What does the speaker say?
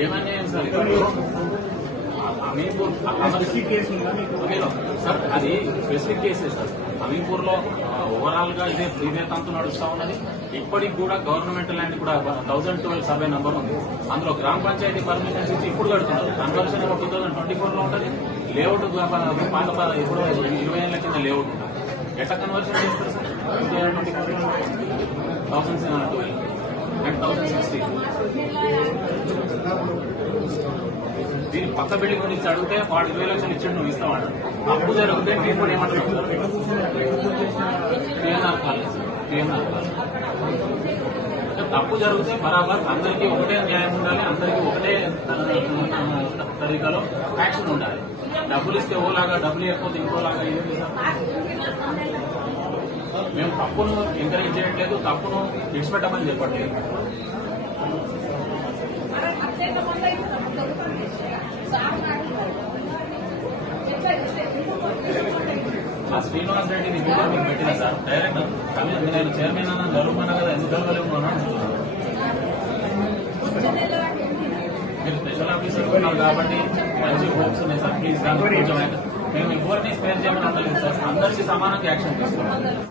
ఏమన్యాయం sir Ameerpur sir అది specific కేసే sir అమీర్పూర్లో ఓవరాల్గా ఇదే ఇదే తంతు నడుస్తా ఉన్నది ఇప్పటికి కూడా గవర్నమెంట్ ల్యాండ్ కూడా థౌసండ్ ట్వెల్వ్ సర్వే నంబర్ ఉంది అందులో గ్రామ పంచాయతీ పర్మిషన్స్ ఇచ్చి ఇప్పుడు కడుతున్నారు కన్వర్షన్ టూ థౌసండ్ ట్వంటీ ఫోర్లో ఉంటుంది లేఅవుట్ పాత ఇప్పుడు ఇరవై ఏళ్ళ కింద లేఅవుట్ ఉంటుంది ఎట్లా కన్వర్షన్ చేస్తారు sir two thousand twenty four thousand twelve and thousand sixty దీని పక్క బిల్డింగ్ గురించి అడిగితే వాడు ఇరవై లక్షలు ఇచ్చాడు నువ్వు ఇస్తావాడు అప్పు జరిగితే నేను కూడా ఏమంటున్నాను తప్పు జరిగితే బరాబర్ అందరికీ ఒకటే న్యాయం ఉండాలి అందరికీ ఒకటే ఆ, తరీకాలో యాక్షన్ ఉండాలి. డబ్బులు ఇస్తే ఓలాగా డబ్బులు ఇవ్వకపోతే ఇంకోలాగా మేము తప్పును ఎంకరేజ్ చేయట్లేదు తప్పును విడిచిపెట్టమని చెప్పట్లేదు ఆ శ్రీనివాస్ రెడ్డిని వీడియో మీకు పెట్టిన సార్. డైరెక్ట్ కమిషన్ నేను చైర్మన్ అన్న గౌరవమన్నా కదా ఎందుకు గౌరవలేము మీరు స్పెషల్ ఆఫీసర్ ఉన్నారు కాబట్టి మంచి హోప్స్ ఉన్నాయి సార్. ప్లీజ్ దాన్ని కొంచెం మేము ఎవరిని స్పేర్ చేయమని అంటలేదు సార్. అందరికీ సమానంగా యాక్షన్ తీసుకున్నాం